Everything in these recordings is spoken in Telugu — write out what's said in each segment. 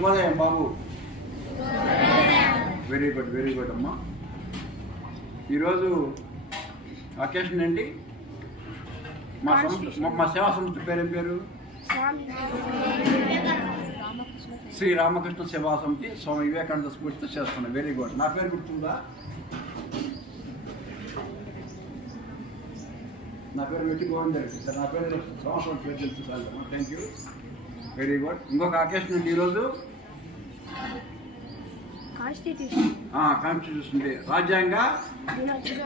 శుభోదయం బాబు. వెరీ గుడ్ అమ్మా. ఈరోజు అకేషన్ ఏంటి? మా సేవా సంస్థ పేరేం పేరు? శ్రీ రామకృష్ణ సేవా సమితి స్వామి వివేకానంద స్ఫూర్తితో చేస్తున్నాం. Very good. నా పేరు గుర్తుందా? నా పేరు వెట్టి గోవిందరెడ్డి సార్. నా పేరు సంవత్సరం పేరు తెలుసు sir. Thank you. Very good. ఇంకొక అకేషన్ ఏంటి ఈరోజు? కాన్స్టిట్యూషన్ డే, రాజ్యాంగ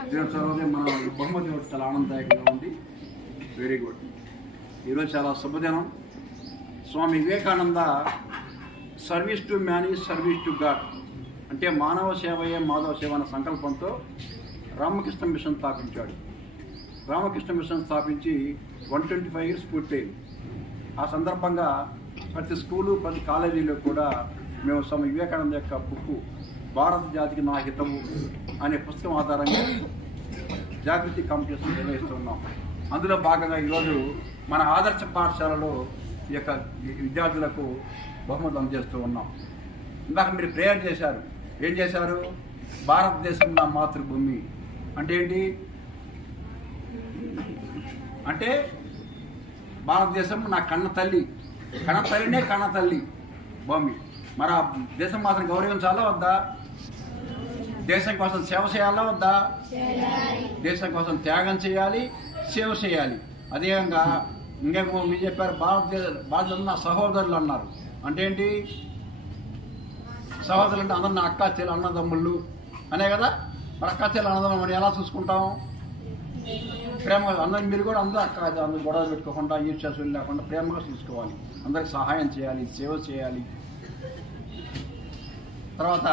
దినోత్సవం. మన బహుమతి చాలా ఆనందదాయకంగా ఉంది. Very good. ఈరోజు చాలా శుభదినం. Swami Vivekananda service to man is service to God, అంటే మానవ సేవయే మాధవ సేవ అనే సంకల్పంతో రామకృష్ణ మిషన్ స్థాపించాడు. రామకృష్ణ మిషన్ స్థాపించి 125 ఇయర్స్ పూర్తయింది. ఆ సందర్భంగా ప్రతి స్కూలు, ప్రతి కాలేజీలో కూడా మేము స్వామి వివేకానంద యొక్క బుక్ భారత జాతికి నా హితము అనే పుస్తకం ఆధారంగా జాగృతి కాంపిటీషన్ నిర్వహిస్తున్నాం. అందులో భాగంగా ఈరోజు మన ఆదర్శ పాఠశాలలో ఈ యొక్క విద్యార్థులకు బహుమతులు అందజేస్తూ ఉన్నాం. ఇందాక మీరు ప్రేయర్ చేశారు. ఏం చేశారు? భారతదేశం నా మాతృభూమి అంటే ఏంటి? అంటే భారతదేశం నా కన్న తల్లి, కన్న తల్లినే కన్న తల్లి భూమి. మరి ఆ దేశం మాత్రం గౌరవించాలా వద్దా? దేశం కోసం సేవ చేయాలా వద్దా? దేశం కోసం త్యాగం చేయాలి, సేవ చేయాలి. అదేవిధంగా ఇంకేమో మీరు చెప్పారు, భారతదేశం నా సహోదరులు అన్నారు. అంటే ఏంటి? సహోదరులు అంటే అందరు నా అక్క చెల్లి అన్నదమ్ముళ్ళు అనే కదా. మరి అక్క చెల్లి అన్నదమ్ములు మరి ఎలా చూసుకుంటాం? ప్రేమగా అందరూ, మీరు కూడా అందరూ అక్క అందరూ గొడవ పెట్టుకోకుండా, ఈర్ష్యాసులు లేకుండా ప్రేమగా చూసుకోవాలి. అందరికి సహాయం చేయాలి, సేవ చేయాలి. తర్వాత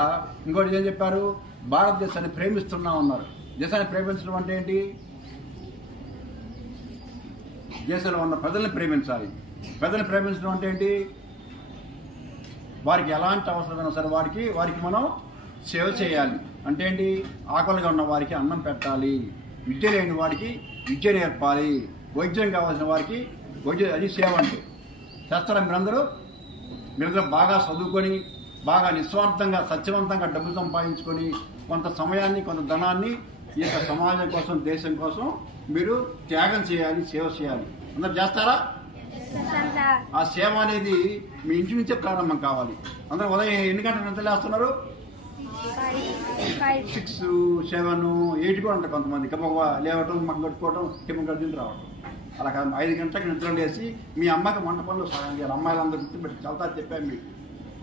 ఇంకోటి ఏం చెప్పారు? భారతదేశాన్ని ప్రేమిస్తున్నాం అన్నారు. దేశాన్ని ప్రేమించడం అంటే ఏంటి? దేశంలో ఉన్న ప్రజల్ని ప్రేమించాలి. ప్రజల్ని ప్రేమించడం అంటే ఏంటి? వారికి ఎలాంటి అవసరమైనా సరే వారికి మనం సేవ చేయాలి. అంటే ఏంటి? ఆకలిగా ఉన్న వారికి అన్నం పెట్టాలి, విద్య లేని వారికి విద్య నేర్పాలి, వైద్యం కావాల్సిన వారికి వైద్యం, అది సేవ అంటే. చేస్తారా మీరందరూ బాగా చదువుకొని, బాగా నిస్వార్థంగా సత్యవంతంగా డబ్బు సంపాదించుకొని కొంత సమయాన్ని, కొంత ధనాన్ని ఈ యొక్క సమాజం కోసం, దేశం కోసం మీరు త్యాగం చేయాలి, సేవ చేయాలి. అందరు చేస్తారా? ఆ సేవ అనేది మీ ఇంటి నుంచే ప్రారంభం కావాలి. అందరూ ఉదయం ఎన్ని గంటలకు నిద్ర లేస్తున్నారు? 6, 7, 8 కూడా ఉంటారు కొంతమంది. గబగబా లేవటం, మగ్గ కట్టుకోవటం, టిఫిన్ కట్టుకుని రావడం. అలా కాదు, 5 గంటలకు నిద్ర లేసి మీ అమ్మకి వంట పనులు సహాయం చేయాలి. అమ్మాయిలందరూ గుర్తుపెట్టి చాలా చెప్పాను మీకు.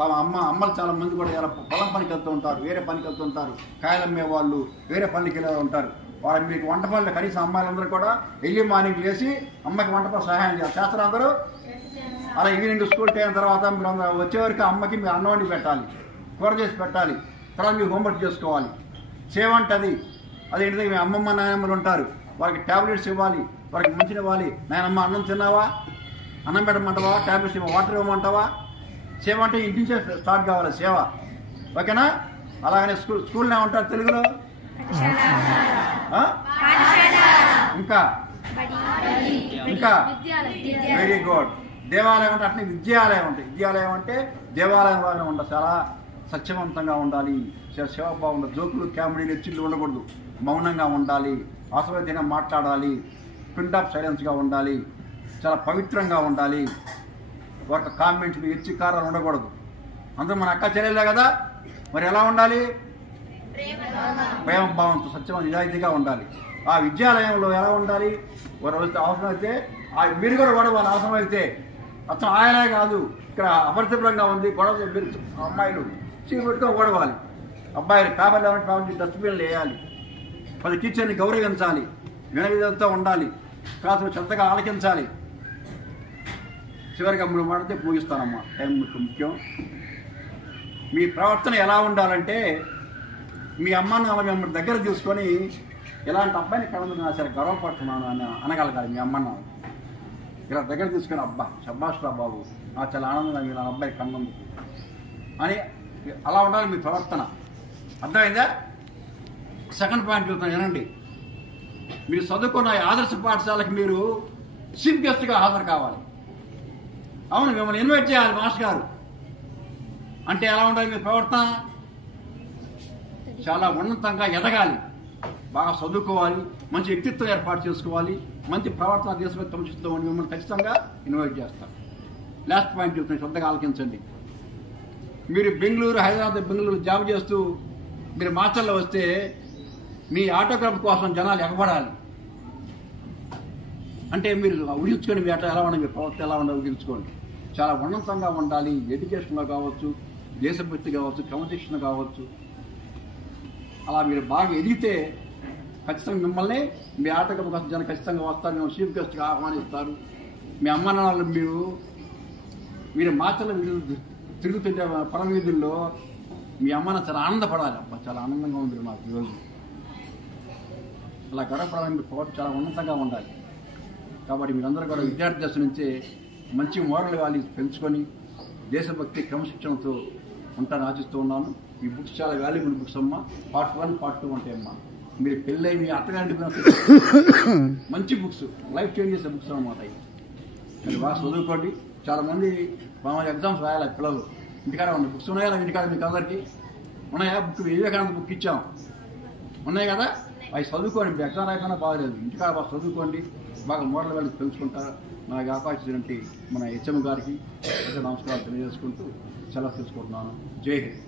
అమ్మలు చాలా మంది కూడా ఇలా పొలం పనికి వెళ్తూ ఉంటారు, వేరే పనికి వెళ్తూ ఉంటారు, కాయలు అమ్మే వాళ్ళు వేరే పనికి వెళ్ళే ఉంటారు. వాళ్ళు మీకు వంట పనులు కనీసం అమ్మాయిలందరూ కూడా ఎర్లీ మార్నింగ్ లేచి అమ్మకి వంట పనులు సహాయం చేయాలి. చేస్తారు అందరూ? అలా ఈవినింగ్ స్కూల్ టైం తర్వాత మీరు వచ్చేవరకు అమ్మకి మీరు అన్నం వండి పెట్టాలి, కూర చేసి పెట్టాలి. తర్వాత మీరు హోంవర్క్ చేసుకోవాలి. సేవ అంటే అదేంటిది? మీ అమ్మమ్మ నాయనమ్మలు ఉంటారు, వాళ్ళకి ట్యాబ్లెట్స్ ఇవ్వాలి, వాళ్ళకి మంచిని ఇవ్వాలి. నాయనమ్మ అన్నం తిన్నావా? అన్నం పెట్టమంటావా? ట్యాబ్లెట్స్ ఇవ్వ, వాటర్ ఇవ్వమంటావా? సేవ అంటే ఇంటి నుంచే స్టార్ట్ కావాలి సేవ. ఓకేనా? అలాగనే స్కూల్నే ఉంటారు తెలుగులో. ఇంకా వెరీ గుడ్. దేవాలయం అంటే అట్నే విద్యాలయం ఉంటాయి. విద్యాలయం అంటే దేవాలయంలోనే ఉండాలి. చాలా సత్యవంతంగా ఉండాలి, సేవాభావం ఉండాలి. జోకులు, కామెడీలు, ఎచ్చిళ్ళు ఉండకూడదు. మౌనంగా ఉండాలి, అసలు మాట్లాడాలి, ప్రింట్ ఆఫ్ సైలెన్స్గా ఉండాలి, చాలా పవిత్రంగా ఉండాలి. ఒక కామెంట్లు, ఎచ్చికారాలు ఉండకూడదు. అందరూ మన అక్క చెల్లెలే కదా, మరి ఎలా ఉండాలి? ప్రేమభావంతో, సత్యం, నిజాయితీగా ఉండాలి. ఆ విద్యాలయంలో ఎలా ఉండాలి? అవసరమైతే మీరు కూడా గొడవాలి. అవసరమైతే అతను ఆయనే కాదు, ఇక్కడ అపరిశుభ్రంగా ఉంది, గొడవ అమ్మాయిలు చీర పెట్టుకొని గొడవాలి. అబ్బాయిలు కాబట్టి డస్ట్బిన్లు వేయాలి. పది టీచర్ని గౌరవించాలి, వినవిధంతో ఉండాలి, క్లాసులు శ్రద్ధగా ఆలకించాలి. చివరిగా 3 మాటలతో ముగిస్తానమ్మా, టైం ముఖ్యం. మీ ప్రవర్తన ఎలా ఉండాలంటే, మీ అమ్మ నాన్న మిమ్మల్ని దగ్గర తీసుకొని ఇలాంటి అబ్బాయిని కళ్ళ సరే గర్వపడుతున్నాను అని అనగలగాలి. మీ అమ్మ నాన్న ఇలా దగ్గర తీసుకొని, అబ్బా శభాష్రా బాబు, నాకు చాలా ఆనందంగా మీరు నా అబ్బాయి కన్నందుకు అని అలా ఉండాలి మీ ప్రవర్తన. అర్థమైందా? సెకండ్ పాయింట్ చెప్తాను వినండి. మీరు చదువుకున్న ఆదర్శ పాఠశాలకు మీరు చీఫ్ గెస్ట్గా హాజరు కావాలి. అవును, మిమ్మల్ని ఇన్వైట్ చేయాలి మాస్టర్ గారు. అంటే ఎలా ఉండాలి మీ ప్రవర్తన? చాలా ఉన్నతంగా ఎదగాలి, బాగా చదువుకోవాలి, మంచి వ్యక్తిత్వం ఏర్పాటు చేసుకోవాలి, మంచి ప్రవర్తన దేశభక్తి సంచితం అని మిమ్మల్ని ఖచ్చితంగా ఇన్వైట్ చేస్తాం. లాస్ట్ పాయింట్ చెప్తున్నాను, శ్రద్ధగా ఆలకించండి. మీరు బెంగళూరు జాబ్ చేస్తూ మీరు మాస్టర్లో వస్తే మీ ఆటోగ్రాఫ్ కోసం జనాలు ఎగబడాలి. అంటే మీరు ఊహించుకొని మీ ఎలా ఉండాలి, మీ ప్రవర్తన ఎలా ఉండాలి ఊహించుకోండి. చాలా ఉన్నతంగా ఉండాలి, ఎడ్యుకేషన్లో కావచ్చు, దేశభక్తి కావచ్చు, క్రమశిక్షణ కావచ్చు. అలా మీరు బాగా ఎదిగితే ఖచ్చితంగా మిమ్మల్ని మీ ఆటోగ్రాఫ్ కోసం జనం ఖచ్చితంగా వస్తారు, మేము చీఫ్ గెస్ట్గా ఆహ్వానిస్తారు. మీ అమ్మ నాన్నలు మీరు మాటలు తిరుగుతుంటే పరం వీధుల్లో మీ అమ్మని చాలా ఆనందపడాలి. అబ్బా చాలా ఆనందంగా ఉంది మాకు ఈరోజు, అలా గడపడాలని పవర్ చాలా ఉన్నతంగా ఉండాలి. కాబట్టి మీరందరూ కూడా విద్యార్థి దశ నుంచే మంచి మోరల్ వాల్యూస్ పెంచుకొని దేశభక్తి క్రమశిక్షణతో ఉంటాను ఆశిస్తూ ఉన్నాను. ఈ బుక్స్ చాలా వాల్యుబుల్ బుక్స్ అమ్మా. పార్ట్ 1, పార్ట్ 2 ఉంటాయి అమ్మా. మీరు పెళ్ళై మీ అత్తగారి మంచి బుక్స్, లైఫ్ చేంజ్ చేసే బుక్స్ అన్నమాట. మీరు బాగా చదువుకోండి. చాలామంది మామూలు ఎగ్జామ్స్ రాయాలి పిల్లలు, ఇంటికాడ ఉన్నాయి బుక్స్ ఉన్నాయా? ఇంటికాడ మీకు అందరికీ ఉన్నాయా? బుక్ వివేకానంద బుక్ ఇచ్చాం, ఉన్నాయి కదా, అవి చదువుకోండి. మీరు ఎగ్జామ్ రాయకుండా బాగలేదు, ఇంటికాడ బాగా చదువుకోండి, బాగా మోడల్ వాల్యూస్ పెంచుకుంటారు. నాకు అవకాశం మన హెచ్ఎం గారికి నమస్కారాలు తెలియజేసుకుంటూ సెలవు తీసుకుంటున్నాను. జై హింద్.